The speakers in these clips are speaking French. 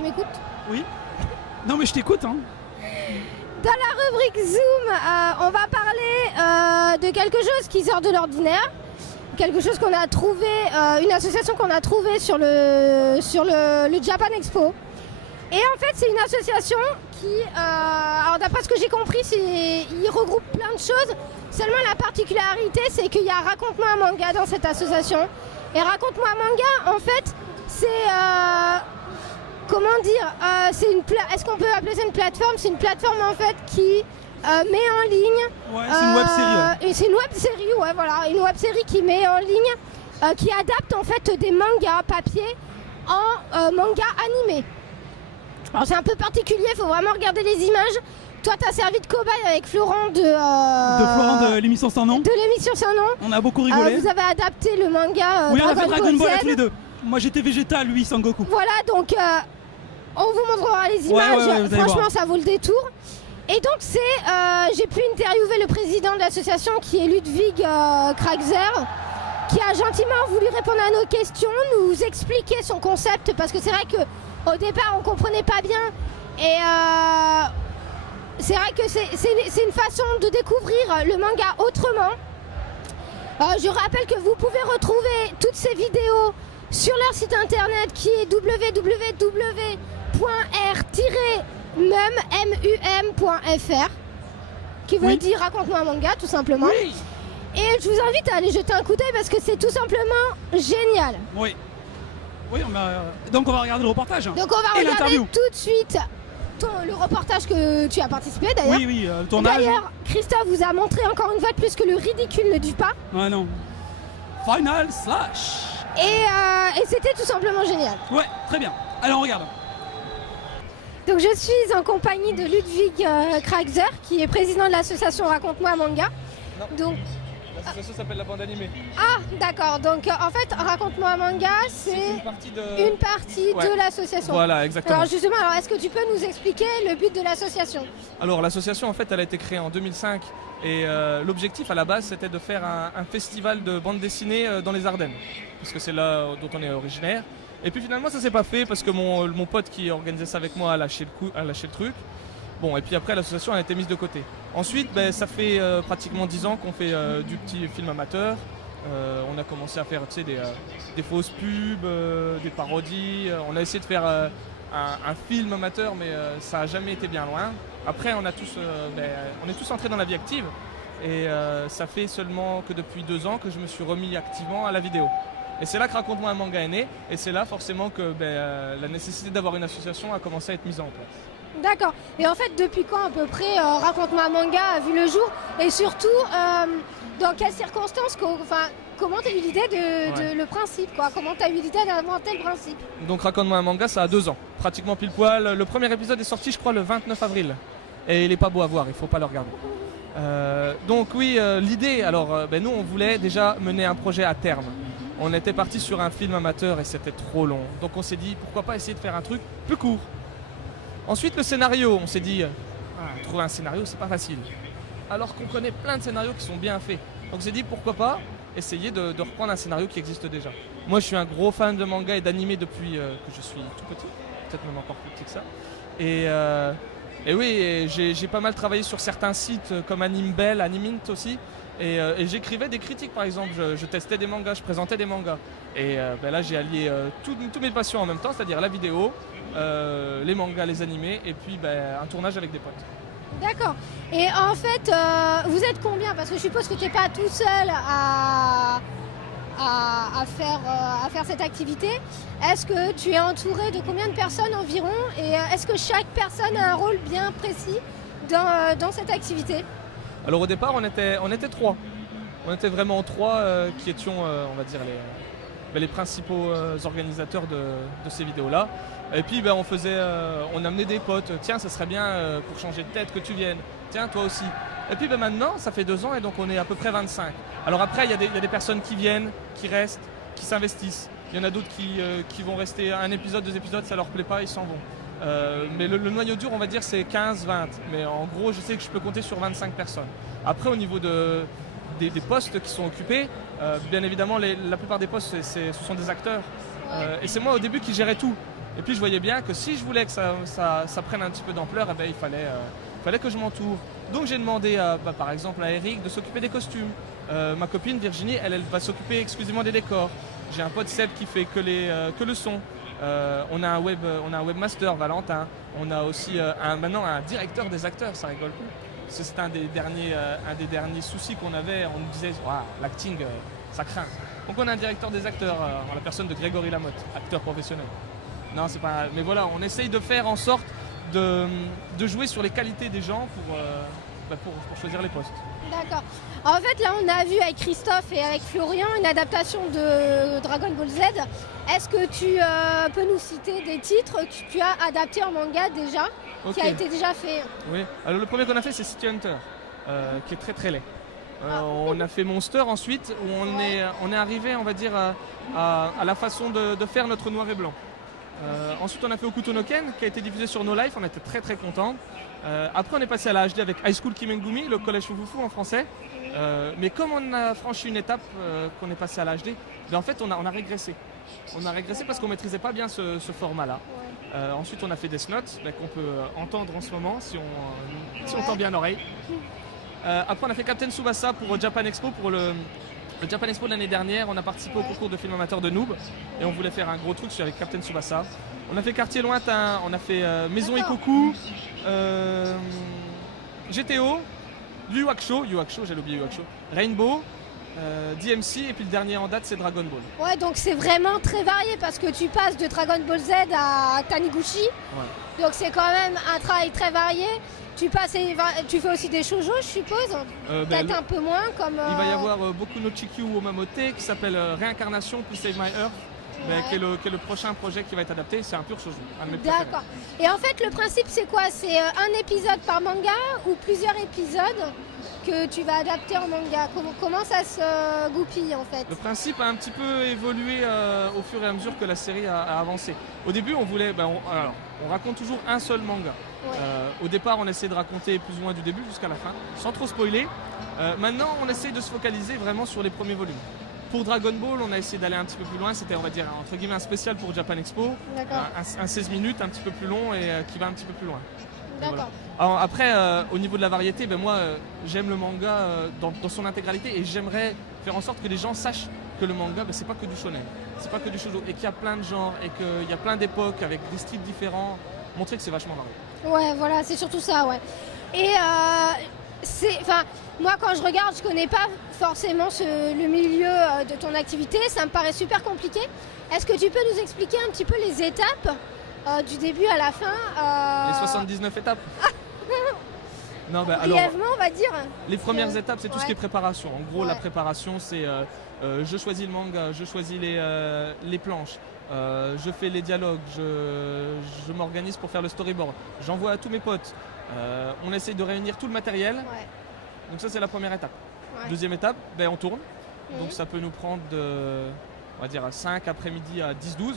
tu m'écoutes? Oui. Non mais je t'écoute hein. Dans la rubrique Zoom, on va parler de quelque chose qui sort de l'ordinaire. Quelque chose qu'on a trouvé, une association qu'on a trouvée sur le Japan Expo. Et en fait, c'est une association qui, alors d'après ce que j'ai compris, il regroupe plein de choses. Seulement la particularité, c'est qu'il y a Raconte-moi un manga dans cette association. Et Raconte-moi un manga, en fait, c'est... comment dire est-ce qu'on peut appeler ça une plateforme? C'est une plateforme en fait qui met en ligne... Ouais, c'est une web série. Ouais. C'est une web série, ouais, voilà. Une web série qui met en ligne, qui adapte en fait des mangas papier en manga animé. Alors c'est un peu particulier, il faut vraiment regarder les images. Toi, t'as servi de cobaye avec Florent de l'émission Sans Nom. De l'émission Sans Nom. On a beaucoup rigolé. Vous avez adapté le manga oui, on a fait Dragon Ball Z. tous les deux. Moi j'étais Vegeta, lui Sangoku. Voilà, donc on vous montrera les images. Ouais, franchement, ça vaut le détour. Et donc j'ai pu interviewer le président de l'association qui est Ludwig Kraxer, qui a gentiment voulu répondre à nos questions, nous expliquer son concept, parce que c'est vrai qu'au départ on comprenait pas bien. Et c'est vrai que c'est une façon de découvrir le manga autrement. Je rappelle que vous pouvez retrouver toutes ces vidéos sur leur site internet qui est www.r-mum.fr, qui veut dire Raconte-moi un manga tout simplement. Oui. Et je vous invite à aller jeter un coup d'œil parce que c'est tout simplement génial. Oui. Oui, donc on va regarder le reportage. Donc on va regarder tout de suite le reportage que tu as participé d'ailleurs. Oui, le tournage. D'ailleurs, Christophe vous a montré encore une fois de plus que le ridicule ne dure pas. Ouais, non. Final Slash. Et c'était tout simplement génial. Ouais, très bien. Allez, on regarde. Donc je suis en compagnie de Ludwig Kraxer, qui est président de l'association Raconte-moi un manga. Non. Donc, l'association s'appelle La Bande Animée. Ah, d'accord. Donc en fait, Raconte-moi un manga, c'est une partie de l'association. Voilà, exactement. Alors justement, est-ce que tu peux nous expliquer le but de l'association? Alors l'association, en fait, elle a été créée en 2005 et l'objectif à la base, c'était de faire un festival de bande dessinée dans les Ardennes, parce que c'est là dont on est originaire. Et puis finalement, ça s'est pas fait parce que mon pote qui organisait ça avec moi a lâché le truc. Bon, et puis après, l'association a été mise de côté. Ensuite, ça fait pratiquement 10 ans qu'on fait du petit film amateur. On a commencé à faire des fausses pubs, des parodies. On a essayé de faire un film amateur, mais ça n'a jamais été bien loin. Après, on est tous entrés dans la vie active. Et ça fait seulement que depuis 2 ans que je me suis remis activement à la vidéo. Et c'est là que Raconte-moi un manga est né. Et c'est là forcément que la nécessité d'avoir une association a commencé à être mise en place. D'accord. Et en fait, depuis quand à peu près Raconte-moi un manga a vu le jour? Et surtout, dans quelles circonstances, comment tu as eu l'idée de le principe quoi? Comment tu as eu l'idée d'inventer le principe? Donc Raconte-moi un manga, ça a 2 ans. Pratiquement pile poil. Le premier épisode est sorti, je crois, le 29 avril. Et il n'est pas beau à voir, il ne faut pas le regarder. Donc oui, l'idée, alors nous on voulait déjà mener un projet à terme. On était parti sur un film amateur et c'était trop long. Donc on s'est dit, pourquoi pas essayer de faire un truc plus court. Ensuite le scénario, on s'est dit, trouver un scénario c'est pas facile. Alors qu'on connaît plein de scénarios qui sont bien faits. Donc on s'est dit, pourquoi pas essayer de reprendre un scénario qui existe déjà. Moi je suis un gros fan de manga et d'animé depuis que je suis tout petit. Peut-être même encore plus petit que ça. Et oui, j'ai pas mal travaillé sur certains sites comme Animebel, Animint aussi. Et j'écrivais des critiques par exemple, je testais des mangas, je présentais des mangas. Et là j'ai allié tous mes passions en même temps, c'est-à-dire la vidéo, les mangas, les animés et puis un tournage avec des potes. D'accord. Et en fait, vous êtes combien? Parce que je suppose que tu n'es pas tout seul à faire cette activité. Est-ce que tu es entouré de combien de personnes environ? Et est-ce que chaque personne a un rôle bien précis dans cette activité? Alors au départ, on était 3. On était vraiment 3 qui étions, on va dire, les principaux organisateurs de ces vidéos-là. Et puis on amenait des potes. Tiens, ça serait bien pour changer de tête que tu viennes. Tiens, toi aussi. Et puis maintenant, ça fait 2 ans et donc on est à peu près 25. Alors après, il y a des personnes qui viennent, qui restent, qui s'investissent. Il y en a d'autres qui vont rester un épisode, 2 épisodes, ça leur plaît pas, ils s'en vont. Mais le noyau dur, on va dire, c'est 15-20. Mais en gros, je sais que je peux compter sur 25 personnes. Après, au niveau des postes qui sont occupés, bien évidemment, la plupart des postes, ce sont des acteurs. Et c'est moi au début qui gérais tout. Et puis je voyais bien que si je voulais que ça prenne un petit peu d'ampleur, eh ben, il fallait que je m'entoure. Donc j'ai demandé par exemple à Eric de s'occuper des costumes. Ma copine Virginie, elle va s'occuper exclusivement des décors. J'ai un pote Seb qui fait que le son. On a un webmaster, Valentin. On a aussi maintenant un directeur des acteurs, ça rigole plus. C'est un des derniers soucis qu'on avait. On nous disait, l'acting, ça craint. Donc on a un directeur des acteurs, en la personne de Grégory Lamotte, acteur professionnel. Non, c'est pas. Mais voilà, on essaye de faire en sorte de jouer sur les qualités des gens pour choisir les postes. D'accord. En fait, là, on a vu avec Christophe et avec Florian une adaptation de Dragon Ball Z. Est-ce que tu peux nous citer des titres que tu as adaptés en manga déjà, qui a été déjà fait? Oui. Alors le premier qu'on a fait, c'est City Hunter, qui est très très laid. On a fait Monster ensuite, où on est arrivé, on va dire, à la façon de faire notre noir et blanc. Ensuite, on a fait Okuto no Ken, qui a été diffusé sur No Life, on était très très contents. Après, on est passé à la HD avec High School Kimengumi, le collège Fufufu en français. Mais comme on a franchi une étape, qu'on est passé à la HD, en fait, on a régressé. On a régressé parce qu'on ne maîtrisait pas bien ce format-là. Ensuite, on a fait Death Note, qu'on peut entendre en ce moment si on tend bien l'oreille. Après, on a fait Captain Tsubasa pour Japan Expo, pour le Japan Expo de l'année dernière. On a participé au concours de film amateur de Noob et on voulait faire un gros truc avec Captain Tsubasa. On a fait Quartier Lointain, on a fait Maison Ikoku, GTO, Yu Hakusho, j'ai oublié Yu Hakusho, Rainbow, DMC et puis le dernier en date c'est Dragon Ball. Ouais, donc c'est vraiment très varié parce que tu passes de Dragon Ball Z à Taniguchi. Ouais. Donc c'est quand même un travail très varié. Tu fais aussi des shoujo, je suppose. Peut-être un peu moins comme. Il va y avoir Boku no Chikyu Omamote qui s'appelle Réincarnation Please Save My Earth. Ouais. Qui est le prochain projet qui va être adapté, c'est un pur shoujo. D'accord. Et en fait, le principe, c'est quoi? C'est un épisode par manga ou plusieurs épisodes que tu vas adapter en manga? Comment ça se goupille en fait? Le principe a un petit peu évolué au fur et à mesure que la série a avancé. Au début, on voulait, on raconte toujours un seul manga. Ouais. Au départ, on essayait de raconter plus ou moins du début jusqu'à la fin, sans trop spoiler. Maintenant, on essaye de se focaliser vraiment sur les premiers volumes. Pour Dragon Ball, on a essayé d'aller un petit peu plus loin. C'était, on va dire, entre guillemets, un spécial pour Japan Expo. Un 16 minutes, un petit peu plus long et qui va un petit peu plus loin. D'accord. Voilà. Après, au niveau de la variété, moi, j'aime le manga dans son intégralité et j'aimerais faire en sorte que les gens sachent que le manga, c'est pas que du shonen, c'est pas que du shoujo et qu'il y a plein de genres et qu'il y a plein d'époques avec des styles différents. Montrer que c'est vachement varié. Ouais, voilà, c'est surtout ça, ouais. Et moi, quand je regarde, je connais pas forcément le milieu de ton activité. Ça me paraît super compliqué. Est-ce que tu peux nous expliquer un petit peu les étapes du début à la fin Les 79 étapes. Non, brièvement, on va dire. Les premières étapes, c'est tout ce qui est préparation. En gros, la préparation, c'est je choisis le manga, je choisis les planches. Je fais les dialogues, je m'organise pour faire le storyboard. J'envoie à tous mes potes. On essaye de réunir tout le matériel. Ouais. Donc ça, c'est la première étape. Ouais. Deuxième étape, on tourne. Donc ça peut nous prendre on va dire 5 après-midi à 10-12,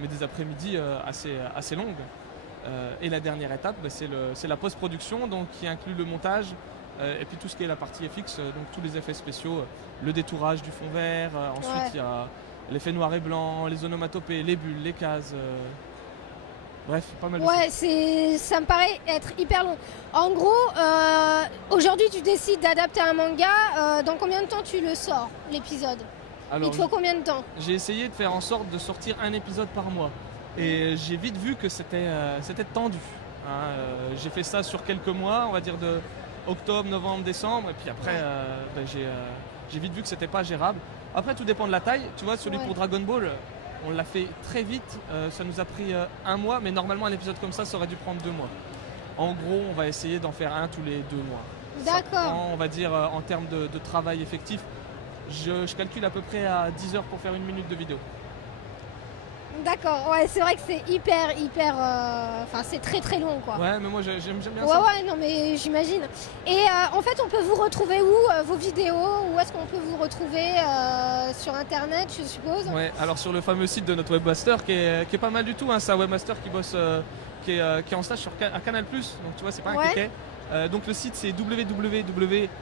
mais des après-midi assez longues. Et la dernière étape, c'est la post-production, donc qui inclut le montage et puis tout ce qui est la partie FX, donc tous les effets spéciaux, le détourage du fond vert. Ensuite, il y a l'effet noir et blanc, les onomatopées, les bulles, les cases. Bref, pas mal de choses. Ça me paraît être hyper long. En gros, aujourd'hui, tu décides d'adapter un manga. Dans combien de temps tu le sors, l'épisode? Il te faut combien de temps? J'ai essayé de faire en sorte de sortir un épisode par mois. Et j'ai vite vu que c'était tendu. J'ai fait ça sur quelques mois, on va dire de octobre, novembre, décembre. Et puis après, j'ai vite vu que c'était pas gérable. Après, tout dépend de la taille. Tu vois, celui pour Dragon Ball, on l'a fait très vite. Ça nous a pris un mois, mais normalement, un épisode comme ça aurait dû prendre 2 mois. En gros, on va essayer d'en faire un tous les 2 mois. D'accord. On va dire, en termes de travail effectif, je calcule à peu près à 10 heures pour faire 1 minute de vidéo. D'accord, ouais, c'est vrai que c'est hyper, c'est très très long quoi. Ouais, mais moi j'aime bien ça. Ouais, non mais j'imagine. Et en fait, on peut vous retrouver où, vos vidéos? Où est-ce qu'on peut vous retrouver sur internet, je suppose? Ouais, alors sur le fameux site de notre webmaster qui est pas mal du tout, hein. C'est un webmaster qui bosse, qui est en stage à Canal+, donc tu vois, c'est pas un kéké. Donc le site c'est www.r-mum.fr.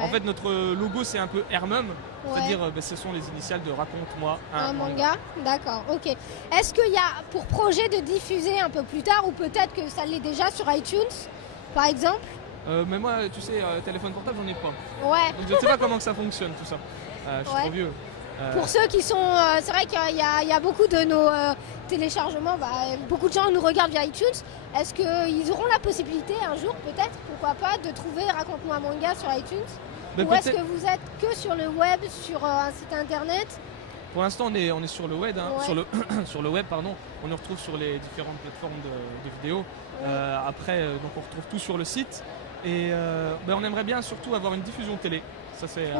En fait, notre logo c'est un peu Hermum. C'est-à-dire, ce sont les initiales de raconte-moi un manga. D'accord, ok. Est-ce qu'il y a pour projet de diffuser un peu plus tard, ou peut-être que ça l'est déjà sur iTunes, par exemple? Mais moi, tu sais, téléphone portable, j'en ai pas. Ouais. Donc je ne sais pas comment que ça fonctionne tout ça. Je suis trop vieux. Pour ceux qui sont... c'est vrai qu'il y a beaucoup de nos téléchargements, beaucoup de gens nous regardent via iTunes. Est-ce qu'ils auront la possibilité un jour, peut-être, pourquoi pas, de trouver Raconte-moi un manga sur iTunes? Ou est-ce que vous êtes que sur le web, sur un site internet? Pour l'instant, on est sur le web, Ouais. sur le web, pardon. On nous retrouve sur les différentes plateformes de vidéos. Après, donc on retrouve tout sur le site. Et on aimerait bien surtout avoir une diffusion télé. Ça, c'est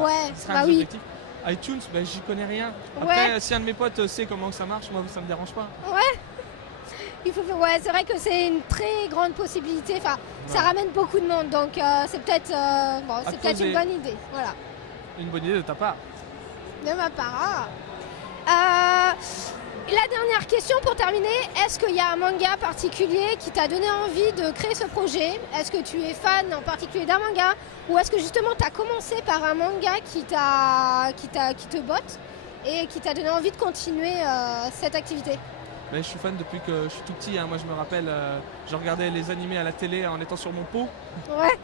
un des objectifs. iTunes, j'y connais rien. Après, si un de mes potes sait comment ça marche, moi, ça me dérange pas. C'est vrai que c'est une très grande possibilité. Enfin, ça ramène beaucoup de monde, donc c'est peut-être une bonne idée. Voilà. Une bonne idée de ta part. De ma part. La dernière question pour terminer, est-ce qu'il y a un manga particulier qui t'a donné envie de créer ce projet? Est-ce que tu es fan en particulier d'un manga? Ou est-ce que justement tu as commencé par un manga qui te botte et qui t'a donné envie de continuer cette activité? Je suis fan depuis que je suis tout petit. Moi, je me rappelle, je regardais les animés à la télé en étant sur mon pot. Ouais.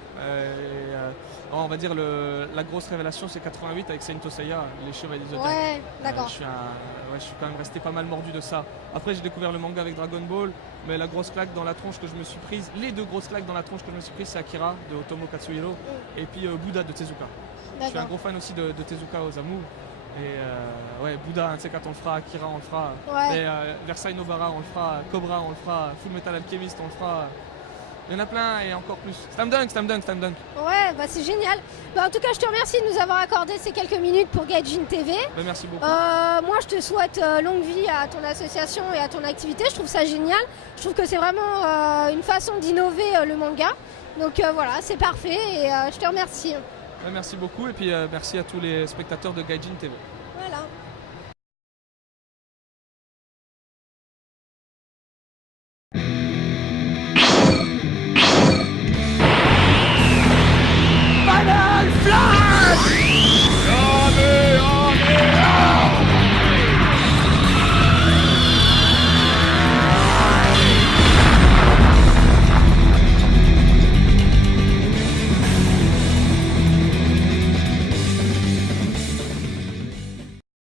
On va dire la grosse révélation, c'est 88 avec Saint Seiya, les Chevaliers Zodiac. Ouais, d'accord. Je suis quand même resté pas mal mordu de ça. Après, j'ai découvert le manga avec Dragon Ball, mais la grosse claque dans la tronche que je me suis prise, les deux grosses claques dans la tronche que je me suis prise, c'est Akira de Otomo Katsuhiro et puis Bouddha de Tezuka. Je suis un gros fan aussi de Tezuka Osamu. Et Bouddha, un de ces quatre, on le fera, Akira, on le fera, Versailles Nobara, on le fera, Cobra, on le fera, Full Metal Alchemist, on le fera. Il y en a plein et encore plus. Slam Dunk. Ouais, c'est génial. En tout cas, je te remercie de nous avoir accordé ces quelques minutes pour Gaijin TV. Merci beaucoup. Moi, je te souhaite longue vie à ton association et à ton activité. Je trouve ça génial. Je trouve que c'est vraiment une façon d'innover le manga. Donc voilà, c'est parfait et je te remercie. Merci beaucoup et puis merci à tous les spectateurs de Gaijin TV.